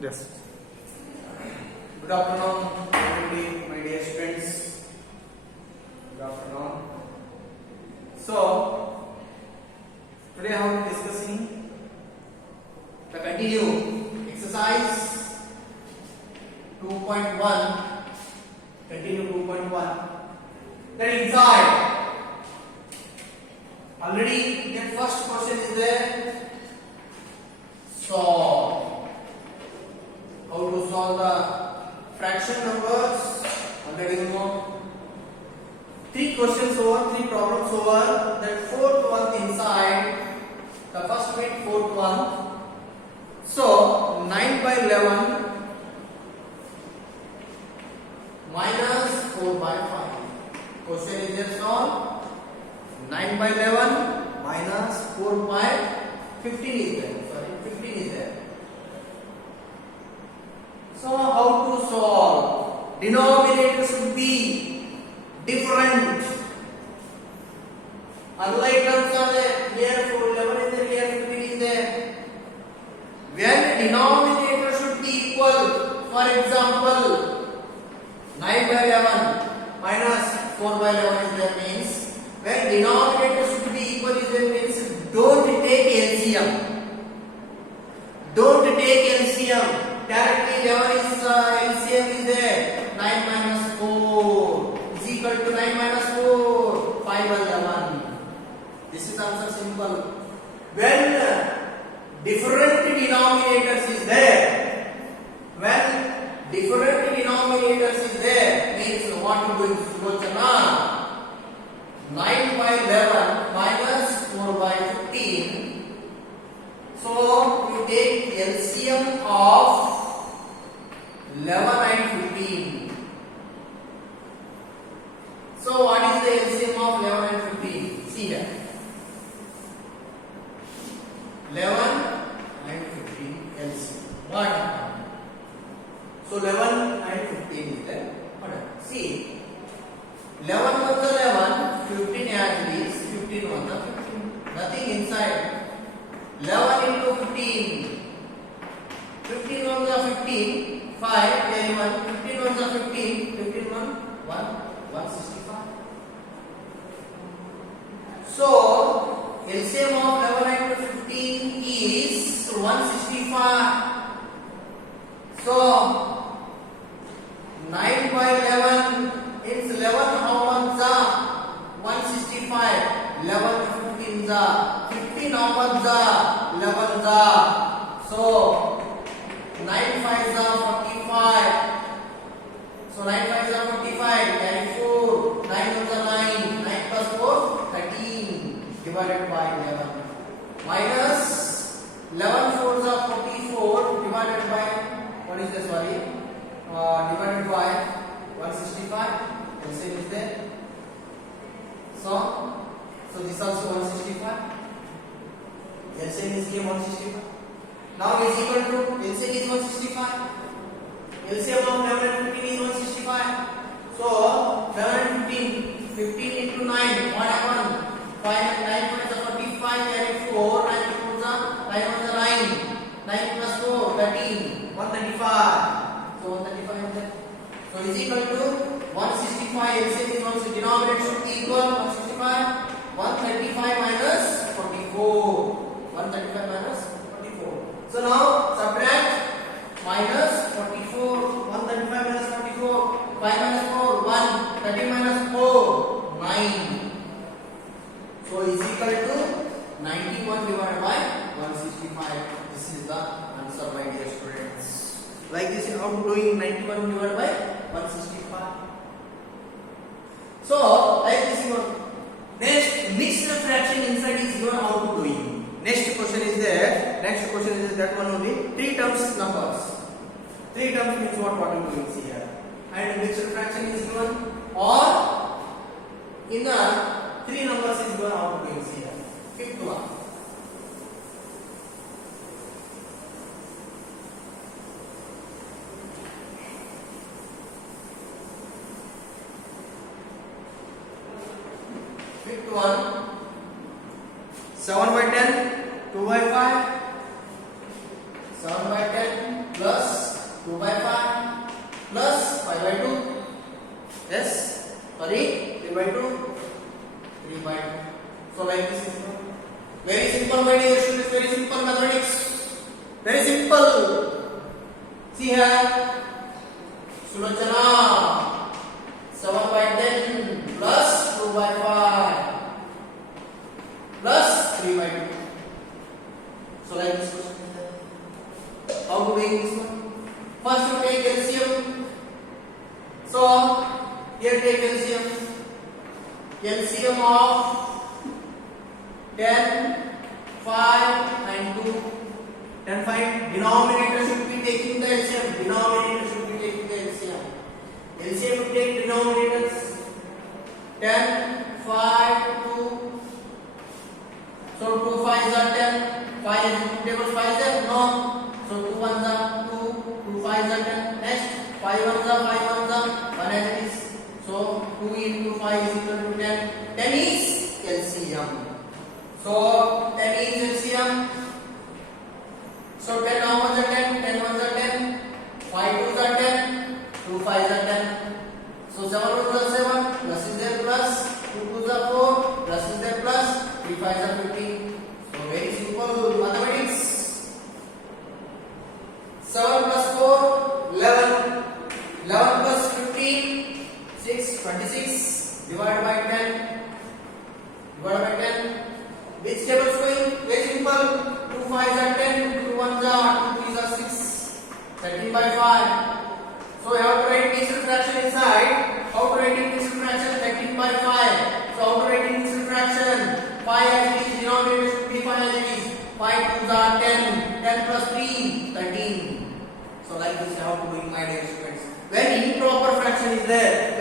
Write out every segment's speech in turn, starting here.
Yes. Good afternoon, everybody, my dear students. Good afternoon. So, today I will be discussing the continue exercise 2.1. Continue 2.1. Then inside, already the first question is there. Solve. How to solve the fraction numbers? Already you know. 3 questions over, 3 problems over. That fourth one inside. The first bit, fourth one. So 9 by 11 minus 4 by 5. Question is just on 9 by 11 minus 4 by 15 is there. Sorry, 15 is there. So how to solve? Denominator should be different. Unlike terms are there. Here 4, 11 is there. Here 15 is there. When denominator should be equal. For example, 9 by 11 minus 4 by 11 is there means when denominator should be equal is there means don't take LCM. Don't take LCM. Directly 11 is LCM is there. 9 minus 4 is equal to 9 minus 4. 5 by 11. This is answer simple. When different denominators is there. When different denominators is there means what you going to go to now. 9 by 11 minus 4 by 15. So you take LCM of 11 and 15. So what is the LCM of 11 and 15? See here. 11 and 15 LCM. What? So 11 and 15 is there. See, 11 was the 11, 15 as it is, 15 was the 15. Nothing inside. 11 into 15. 15 was the 15. 5, carry 1. 15 was the 15. 15 1, 165. So, LCM of 11 and 15 is 165. So, 9 by 11 is 11 how much the 165 11 15 the 15 how much the 11 the so 9 5 the 45 so 9 5 the 45 carry 4 9 is the 9 9 plus 4 13 divided by 11 minus 11 4 the 44 divided by what is this sorry divided by 165 LCM is there. So this also 165. LCM is here 165. Now is equal to LCM is 165. LCM of 11 and 15 is 165. So 11 and 15, 15 into 9, what happened? 5 9 plus 45 carry 4, 9 plus 9 was 9, 9 plus 4, 13, 135. So 135 is there. So is equal to 165. LCM is 1. Denominator should be equal 165. 135 minus 44. 135 minus 44. So now subtract minus 44. 135 minus 44. 5 minus 4 1. 30 minus 4 9. So is equal to 91 divided by 165. This is the answer, my dear students. Like this, how to doing 91 divided by 165. So, like this one. Next, mixed fraction inside is given how to doing. Next question is there. Next question is that one only. 3 terms numbers. 3 terms means what you doing here. And mixed fraction is given or in the 3 numbers is given how to doing here. Fifth one. Fifth one, 7 by 10, 2 by 5, 7 by 10 plus 3 by 2, 3 by 2. So like this is very simple, my dear students, very simple mathematics. Very simple. See here, Sulochana, 7 by 10 plus 2 by 5 plus 3 by 2. So like this question. How to make this one? First you take LCM. So here take LCM. LCM of 10, 5 and 2. 10, 5. Denominator should be taking the LCM. Denominator should be taking the LCM. LCM will take denominators. 10, 5, 2. So 2 5s are 10. 5 is 2 tables 5 is there? No. So 2 1s are 2. 2 5s are 10. Next 5 1s are 5 1s are 1 as it is. So 2 into 5 is equal to 10. 10 is LCM. So 10 is LCM. So 10 how much are 10? 10 1s are 10. 5 2s are 10. 2 5s are 10. So 7 1s are 7. Plus is there plus. 2 2s are 4. Plus is there plus. 3 5s are 15. So very simple mathematics. 7 plus 4, 11. 11 plus 15, 6, 26. Divided by 10. Divided by 10. Which table is going? Very simple. 2 5s are 10, 2 1s are 2 3s are 6. 13 by 5. So you have to write mixed fraction inside. How to write in mixed fraction? 13 by 5. So how to write in mixed fraction? 5 as it is, denominator should be 5 as it is. 5 2s are 10. 10 plus 3, 13. So like this, how to do in my dear students. When improper fraction is there,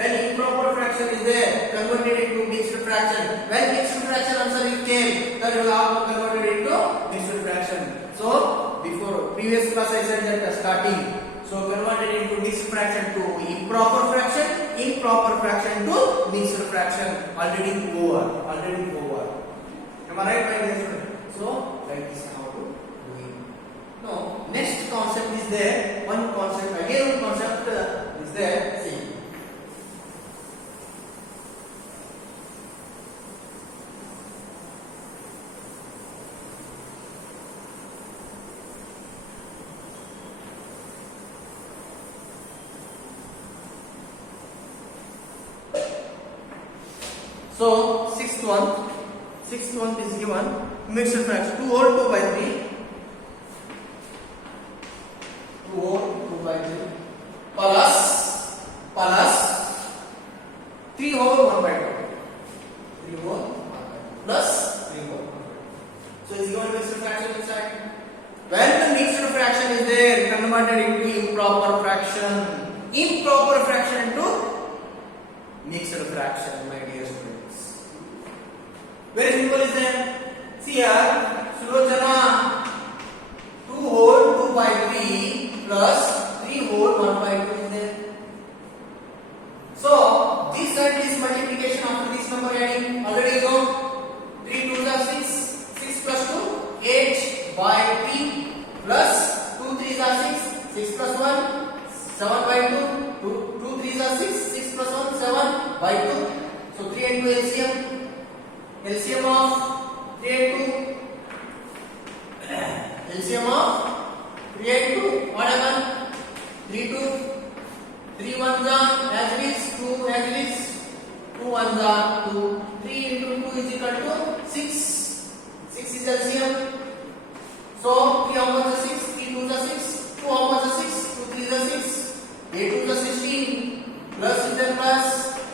convert it into mixed fraction. When mixed fraction answer is came, then you will have to convert it into mixed fraction. So before previous class I said that starting. So convert it into mixed fraction to improper fraction to mixed fraction. Already over. Am I right, my dear student? So like this how to do it. Now next concept is there. One concept is there. See. So sixth one is given mixed fraction 2 whole 2 by 3. 2 whole 2 by 3 plus 3 whole 1 by 2. 3 whole 1 by 2 plus 3 whole 1 by 2. So is given mixed fraction inside. When the mixed fraction is there, converted into improper fraction into mixed fraction, my dear students. Very simple is there. See here, Sulochana 2 whole 2 by 3 plus 3 whole 1 by 2 is there. So this and this multiplication after this number adding already you know. 3 2s are 6. 6 plus 2 8 by 3 plus 2 3s are 6. 6 plus 1 7 by 2. 2 3s are 6. 6 plus 1 7 by 2. So 3 and 2 LCM of 3 and 2. LCM of 3 and 2. What happened? 3 2. 3 1s are as it is. 2 as it is. 2 1s are 2. 3 into 2 is equal to 6. 6 is LCM. So 3 how much is 6? 3 2s are 6. 2 how much is 6? 2 3s are 6. 8 2s are 16. Plus is there plus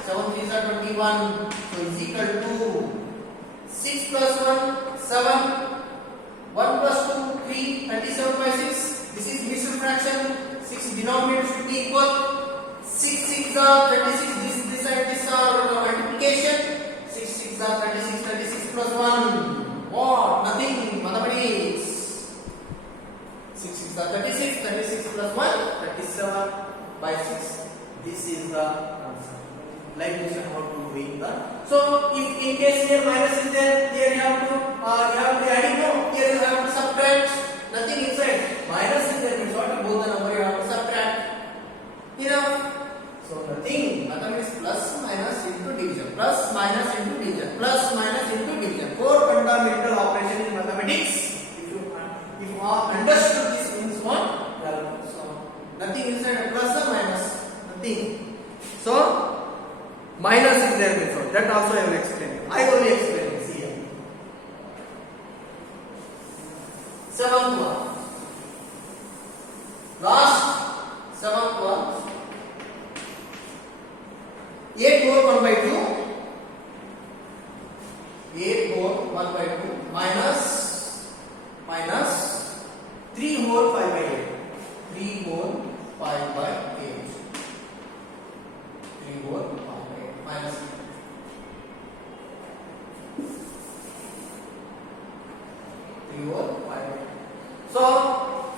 7 3s are 21. So is equal to 6 plus 1 7. 1 plus 2 3. 37 by 6. This is mixed fraction. 6 denominator should be equal. 6 6 are 36. This and this are multiplication. 6 6 are 36. 36 plus 1. What? Nothing. Mathematics. 6 6 are 36. 36 plus 1. 37 by 6. This is the answer. Like this, how to do that. So, if in case here minus is there, here you have to adding. No, here you have to subtract. Nothing inside. Minus is there means what? Both the number you have to subtract. Enough. So nothing. Nothing is plus minus into division. Plus That also I will explain. I only explain. See here. Seventh one. Last seventh one. 8 whole 1 by 2. 8 whole 1 by 2 minus 3 whole 5 by 8. 3 whole 5 by 8. 3 whole 5 by 8 minus 3 whole 5 by 8. So,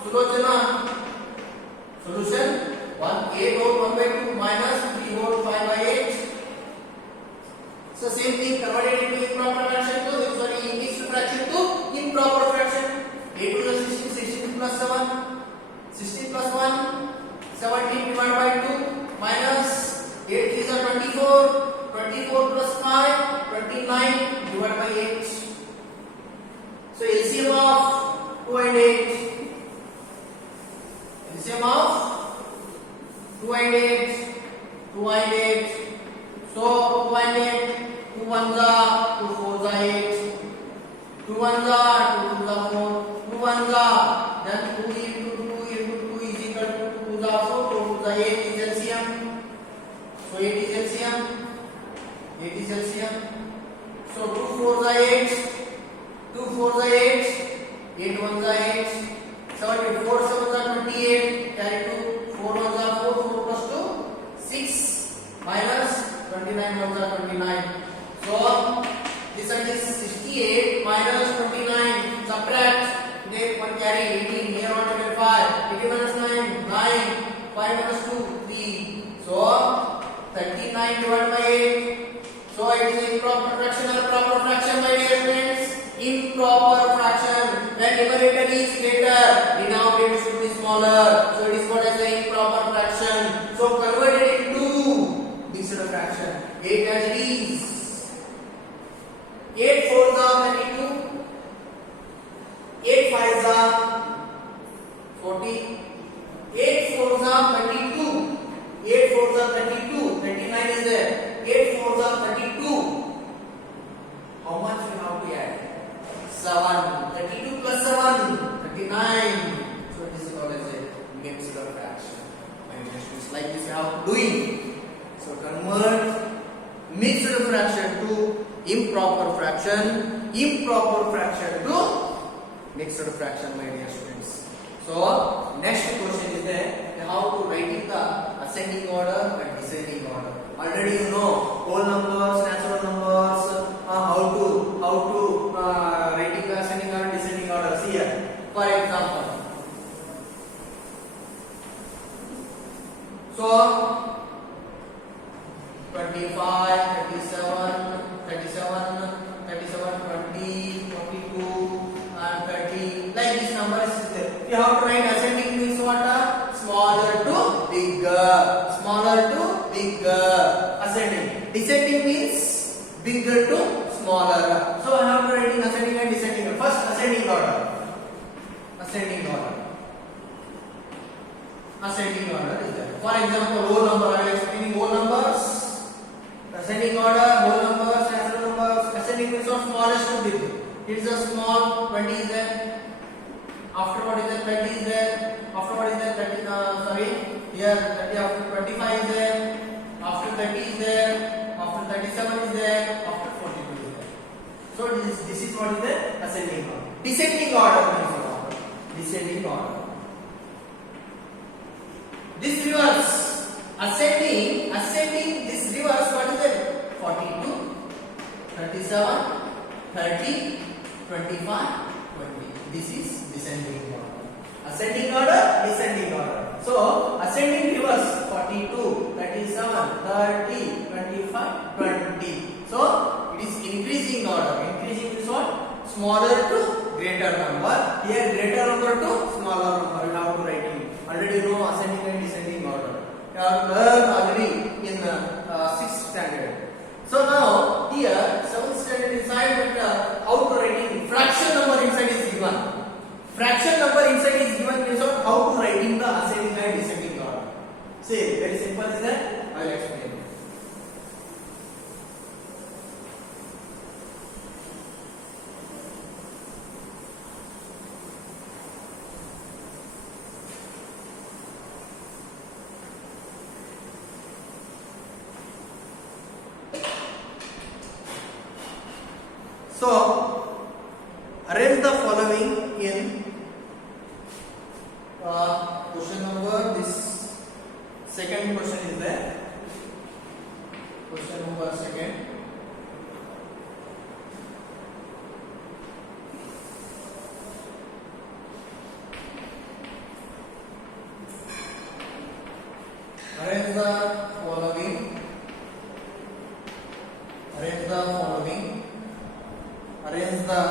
solution 8 whole 1 by 2 minus 3 whole 5 by 8. So same thing converted into improper fraction to mixed fraction to improper fraction. 8 to the 16, 16 plus 7, 16 plus 1, 17 divided by 2 minus 8 is 24, 24 plus 5, 29 divided by 8. So LCM of 2 and 8. LCM of 2 and 8. 2 and 8. So 2 and 8. 2 ones are 2 fours are 8. 2 ones are 2 twos are 4. 2 ones are then 2 into 2 is equal to 2 twos are 4. 2 twos are 8 is LCM. So 8 is LCM. 8 is LCM. So 2 fours are 8. 2 fours are 8. 8 ones are 8. 74 sevens are 28. Carry 2. 4 ones are 4. 4 plus 2 6 minus 29 ones are 29. So this side is 68 minus 29. Subtract. Take one carry 18. Here on 5. 18 minus 9. 9. 5 minus 2. 3. So 39 divided by 8. So it is improper fraction or proper fraction, my dear friends. Improper fraction. When numerator is greater, denominator should be smaller. So it is called as the improper fraction. So convert it into mixed fraction. 8 as it is. 8 fours are 32. 8 fives are 40. 8 fours are 32. 8 fours are 32. 39 is there. 8 fours are 32. How much we have to add? 7. 32 plus 7. 39. So this is called as a mixed fraction. It's like this how doing. So convert mixed fraction to improper fraction to mixed fraction, my dear students. So next question is there how to write in the ascending order and descending order. Already you know whole numbers, natural numbers, how to write in the ascending order, descending order. See here, for example. So 25, 37, 37, 37, 20, 22, and 30. Like this number is there. You have to write ascending means what? Smaller to bigger. Smaller to bigger. Ascending. Descending means bigger to smaller. So I have to write in ascending and descending order. First ascending order. Ascending order. Ascending order is there. For example, whole number. I am explaining whole numbers. Ascending order, whole numbers, natural numbers. Ascending means from smallest to big. It is a small 20 is there. After what is there? 30 is there. After what is there? 30. Sorry. Here 30. After 25 is there. After 30 is there. After 37 is there. After 42 is there. So this is what is the ascending order. Descending order means what? Descending order. This reverse. Ascending, this reverse, what is it? 42, 37, 30, 25, 20. This is descending order. Ascending order, descending order. So, ascending reverse 42, 37, 30, 25, 20. So, it is increasing order. Increasing is what? Smaller to greater number. Here, greater number to smaller number. You have to write it. Already you know ascending and descending order. You have learned already in 6th standard. So now here 7th standard inside that how to writing fraction number inside is given. Fraction number inside is given means how to writing the So arrange the following in question number this second question is there. Question number second. Arrange the following. Arrange the following. Arrange the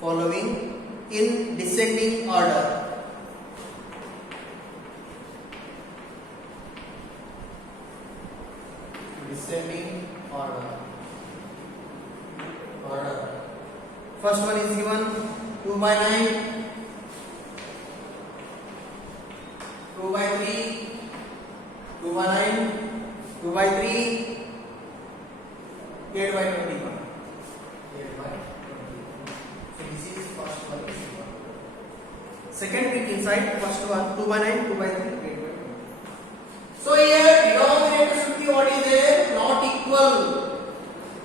following in descending order. Descending order. First one is given 2 by 9, 2 by 3, 2 by 9, 2 by 3, 8 by 21. 8 by 21. So this is first one. Second bit inside first one 2 by 9, 2 by 3, 8 by 21. So here denominator should be what is there? Not equal.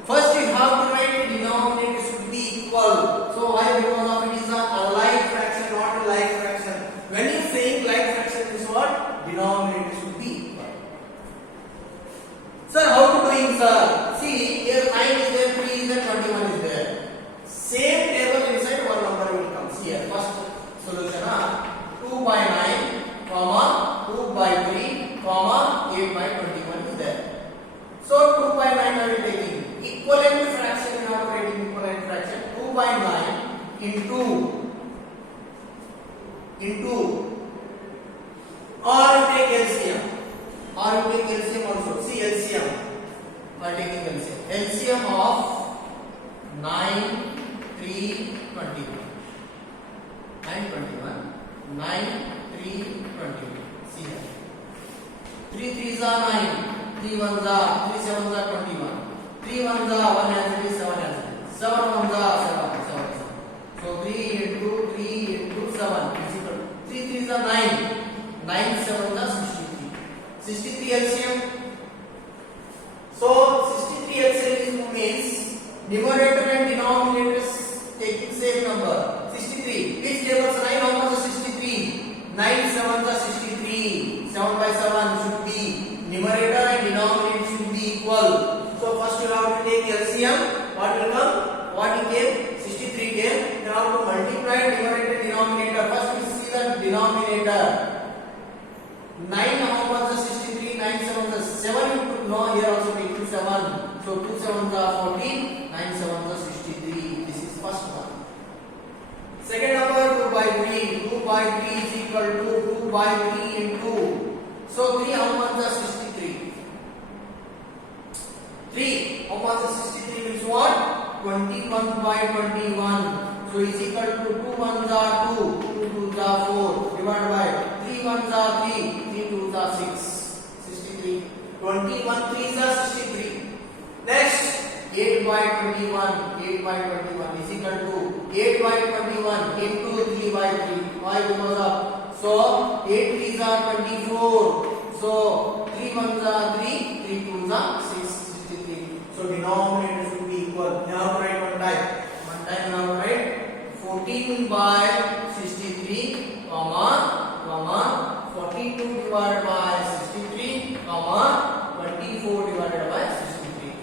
First you have to write denominator should be equal. So why? Because of it is a like fraction, not a like fraction. When you saying like fraction is what? Denominator should be equal. Sir, how to doing, sir? See, here 9 is there, 3 is there, 21 is there. Same table inside one number will come. See here, first solution 2 by 9, comma 2 by 3, comma 8 by 21 is there. So 2 by 9 are we taking? Equivalent fraction we are writing equivalent fraction. 2 by 9 into or you take LCM. Or you take LCM also. See LCM. Or taking LCM. LCM of 9, 3, 21. 9, 21. 9, 3, 21. See here. 3 3s are 9. 3 1s are 3 7s are 21. 3 1s are 1 as it is 7 as it is. 7 1s are 7. So 3 into 7 is equal to 3 3s are 9. 9 7s are 63. 63 LCM. So 63 LCM means numerator and denominators taking same number. 63. Which tables 9 how much is 63? 9 7s are 63. 7 by 7 should be numerator and denominator should be equal. So first you have to take LCM. What will come? What it came? 63 came. You have to multiply numerator and denominator. First we see the denominator. 9 how much is 63? 9 7 is 7. You could know here also take 2 7. So 2 7s are 14. 9 7s are 63. This is first one. Second number 2 by 3. 2 by 3 is equal to 2 by 3 into. So 3 how much is 63? 3 how much is 63 means what? 21 by 21. So is equal to 2 1s are 2, 2 2s are 4 divided by 3 1s are 3, 3 2s are 6. 63. 21 3s are 63. Next 8 by 21. 8 by 21 is equal to 8 by 21 into 3 by 3. Why? Because of so 8 3s are 24. So 3 1s are 3, 3 2s are 6. 63. So denominator should be equal. You have to write one time. One time you have to write 14 by 63, comma 42 divided by 63, comma 24 divided by 63.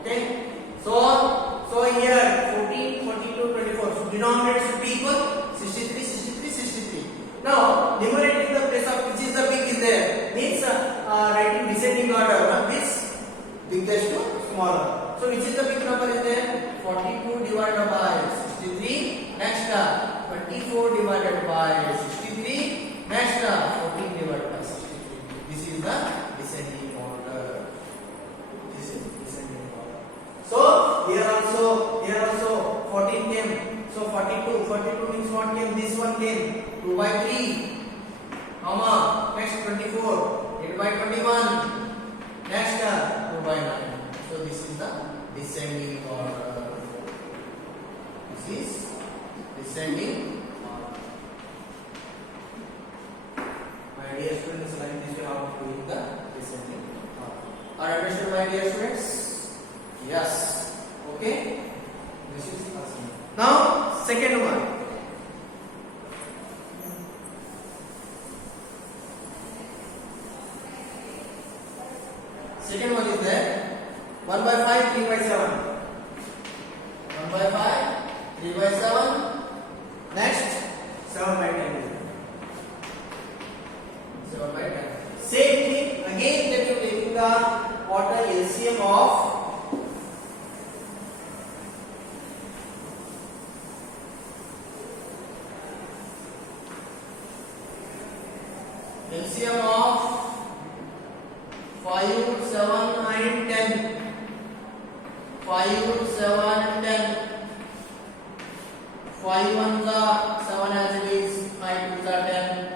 Okay. So here 14, 42, 24. So denominator should be equal 63, 63, 63. Now numerator in the place of which is the big is there. Means writing descending order. One is biggest to smaller. So which is the big number is there? 42 divided by 63. Next 24 divided by 63. Next 14 divided by 63. This is the descending order. This is descending order. So here also 14 came. So 42 means what came? This one came. 2 by 3. Comma. Next 24. 8 by 21. Next 2 by 9. So this is the descending order. This is descending order. My dear students, like this you have to do the descending order. Are understood, my dear students? Yes. Okay. This is ascending. Now second one. Second one is there 1 by 5, 3 by 7. 1 by 5, 3 by 7. Next 7 by 10. 7 by 10. Same thing again, that you are taking the order LCM of LCM of 5, 7 and 10. 5, 7, 10. 5 ones are 7 as it is, 5 twos are 10.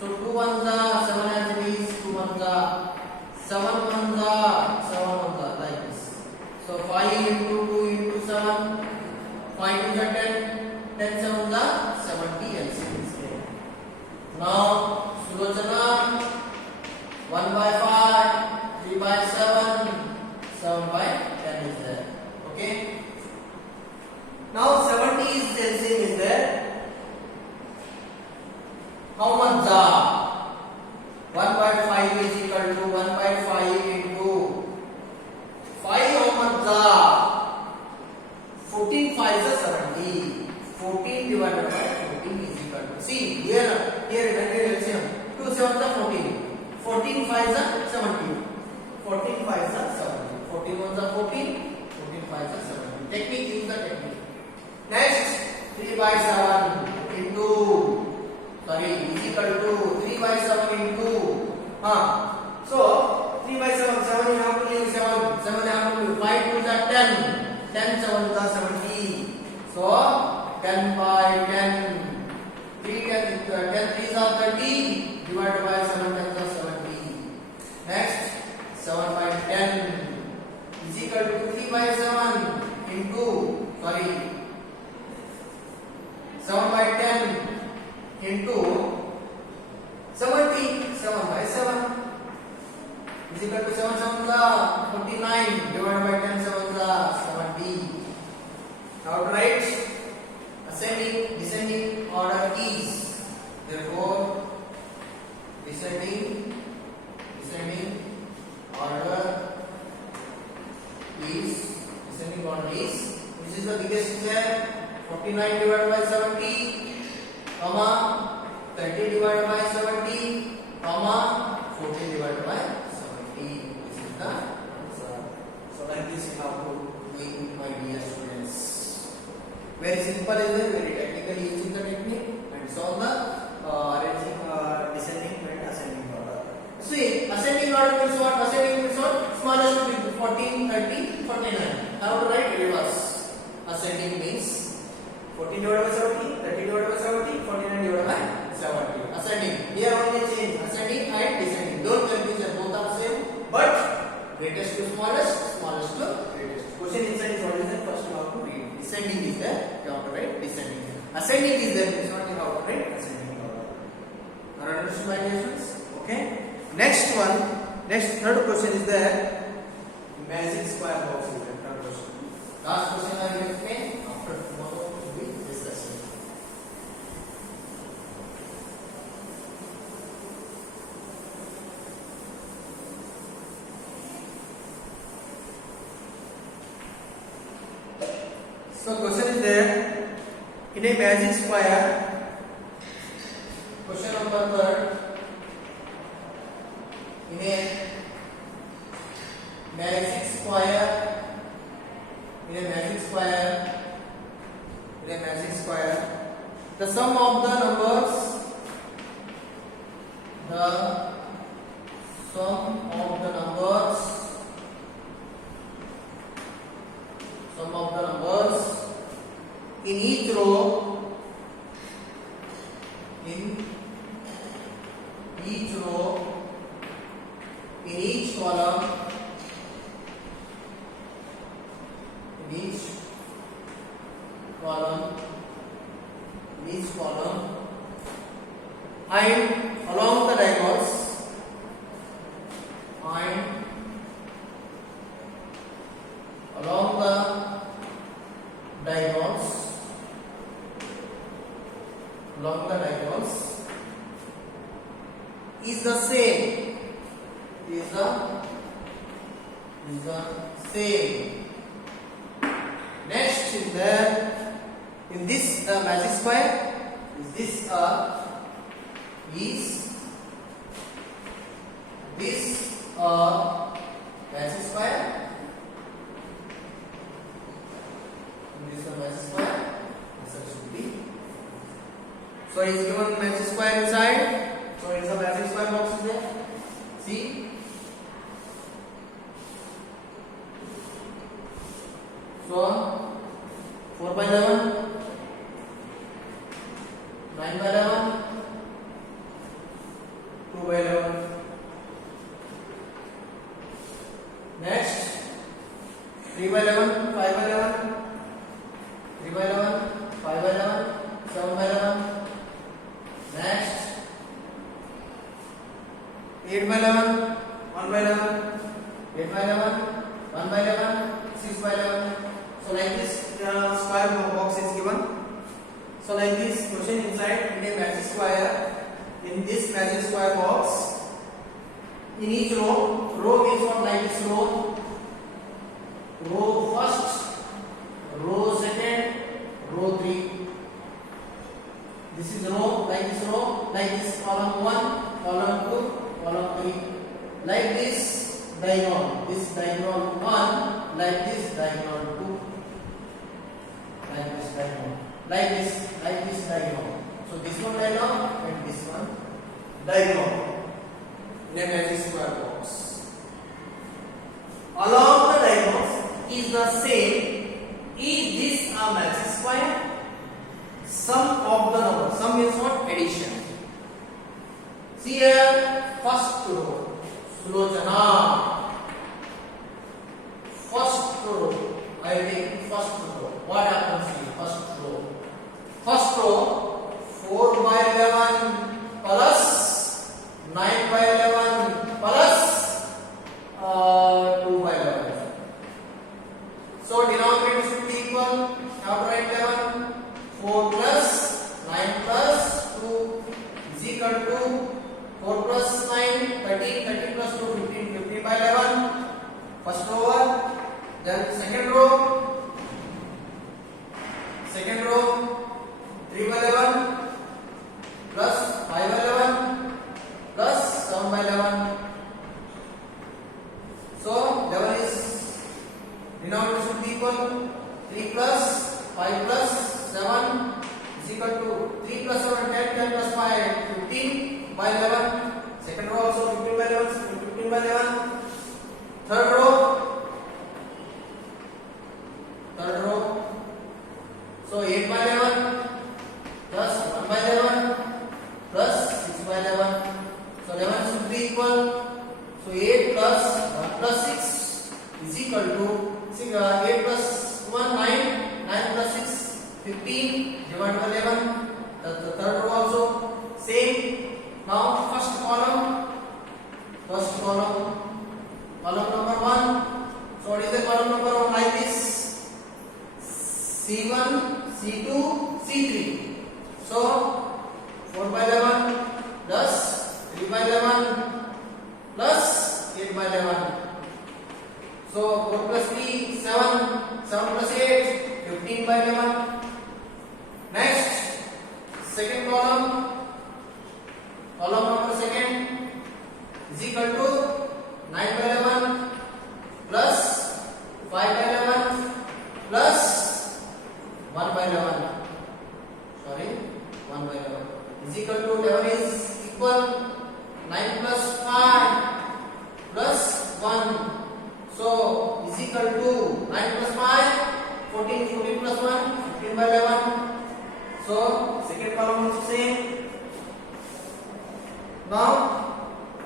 So 2 ones are 7 as it is, 2 ones are 7 ones are 7 ones are like this. So 5 into 2 into 7, 5 twos are 10, 10 sevens are 70 LCM is there. Now Sulochana 1 by 5, 3 by 7, 7 by 10 is there. Okay. Now 70 is LCM is there. How much are 1 by 5 is equal to 1 by 5 into 5 how much are 14 5 is 70. 14 divided by 14 is equal to, see here LCM 2 7 are 14. 14 5s are 70. 14 5s are 70. 14 1s are 14. 14 5s are 70. Technique, use the technique. Next 3 by 7 into is equal to 3 by 7 into so 3 by 7, 7 you have to leave 7, 7 you have to leave 5 2s are 10, 10 7s are 70. So 10 by 10, 10 3s are 30 divided by 7 10s are 70. Next 7 by 10 is equal to 3 by 7 into 7 by 10 into 70. 7 by 7 is equal to 7 7s are 49 divided by 10 7s are 70. Now to write ascending descending order is, therefore descending order is, which is the biggest here, 49 divided by 70, 30 divided by 70, 14 divided by 70. This is the answer. So like this you have to do, my dear students. Very simple is it, very technical using the technique and solve the arranging descending and ascending order. See, ascending order means what? Ascending means what? Smallest to big, 14, 30, 49. How to write reverse? Ascending means 14 divided by 70, 30 divided by 70, 49 divided by 70. Ascending. Here only change ascending and descending. Don't confuse them, both are same. But greatest to smallest, smallest to greatest. Question inside is what is that? First you have to read. Descending is there, you have to write descending. Ascending is there, it's not you have to write ascending order. Are understood my dear students? Okay. Next one, next third question is there. Magic square box is there. Third question. Last question I will explain after tomorrow we will discuss it. So question is there, in a magic square, question number third, in a magic square, the sum of the numbers, in each row, in each column, and along the diagonals, is the same. Is the same. Next is there in this magic square. Is this magic square? This one magic square. Answer should be. So it is given magic square inside. So it is a magic square box is there. See. So 4 by 11, 9 by 11, 2 by 11. Next 3 by 11, 5 by 11, 3 by 11, 5 by 11, 7 by 11. Next 8 by 11, 1 by 11, 8 by 11, 1 by 11, 6 by 11. So like this square box is given. So like this question inside in a magic square. In this magic square box, in each row means what? Like this row first, row second, row 3. This is row, like this column 1, column 2, column 3. Like this diagonal 1, like this diagonal 2, like this diagonal, like this diagonal. So this one diagonal and this one diagonal in a magic square box. Along the diagonals is the same. Is this a magic square? Sum of the numbers. Sum means what? Addition. See here, first row. Sulojana. First row. I will take first row. What happens here? First row 4 by 11 plus 9 by 11 plus 2 by 11. So denominator should be equal. Now write 11. 4 plus 9 plus 2 is equal to 4 plus 9, 13, 13 plus 2, 15, 15 by 11. First row over. Then second row 3 by 11 plus 5 by 11 plus 7 by 11. So 11 is denominator should be equal. 3 plus 5 plus 7 is equal to 3 plus 7, 10, 10 plus 5, 15 by 11. Second row also 15 by 11, 15 by 11. Third row. So 8 by 11 plus 1 by 11 plus 6 by 11. So 11 should be equal. So 8 plus 1 plus 6 is equal to 8 plus 1, 9, 9 plus 6, 15 divided by 11. The third row also same. Now first column number 1. So what is the column number 1? Like this: C1, C2, C3. So 4 by 11 plus 3 by 11 plus 8 by 11. So 4 plus 3, 7, 7 plus 8, 15 by 11. Next, second column number second is equal to 9 by 11 plus 5 by 11 plus 1 by 11. 1 by 11 is equal to 11 is equal 9 plus 5 plus 1. So is equal to 9 plus 5, 14, 14 plus 1, 15 by 11. So second column is same. Now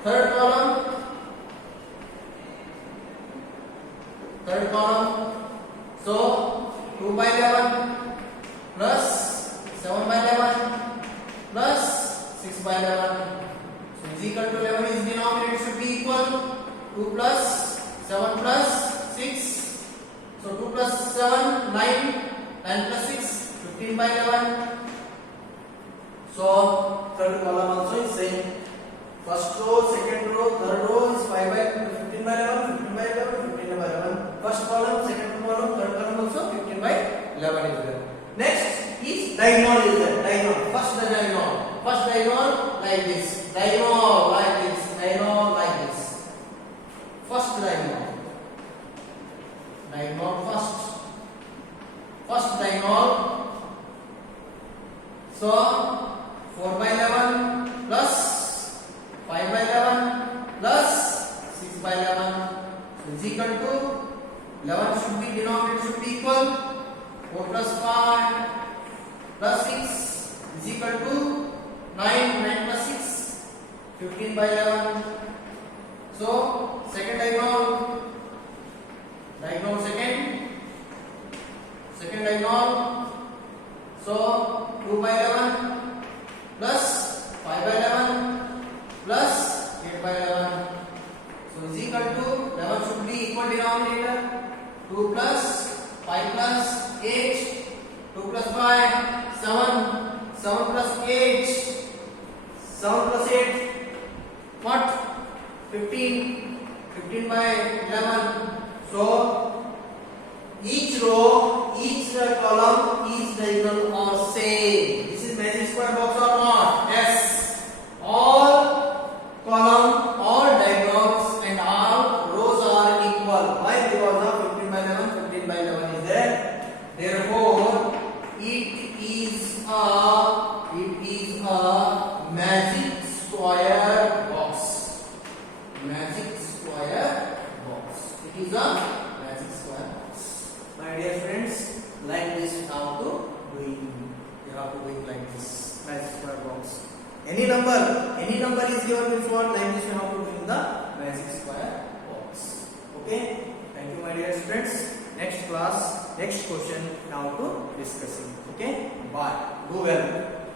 third column. So 2 by 11 plus 7 by 11 plus 6 by 11. So is equal to 11 is denominator should be equal. 2 plus 7 plus 6. So 2 plus 7, 9, 9 plus 6, 15 by 11. So third column also is same. First row, second row, third row is 5 by 15 by 11, 15 by 11, 15 by 11. First column, second column, third column also 15 by 11 is there. Next is diagonal is there. Diagonal. First the diagonal. First diagonal like this. Diagonal like this. Diagonal like this. First diagonal. Diagonal first. First diagonal. So 4 by 11 plus 5 by 11 plus 6 by 11 so is equal to 11 should be denominator should be equal 4 plus 5 plus 6 is equal to 9 plus 6 15 by 11 so second diagonal second diagonal so 2 by 11 plus 5 by 11 plus 8 by 11 so is equal to 11 should be equal denominator 2 plus 5 plus 8 2 plus 5 7 plus 8 7 plus 8 what 15 by 11 so each row each column each diagonal are same this is magic square box or not yes all column all diagonals and all rows are equal why because of 15 by 11 15 by 11 is there therefore it is a magic square box magic square box it is a magic square box my dear friends like this how to doing you have to do it like this magic square box any number is given which one like this you have to do in the magic square box okay thank you my dear friends next class next question now to discussing okay bye do well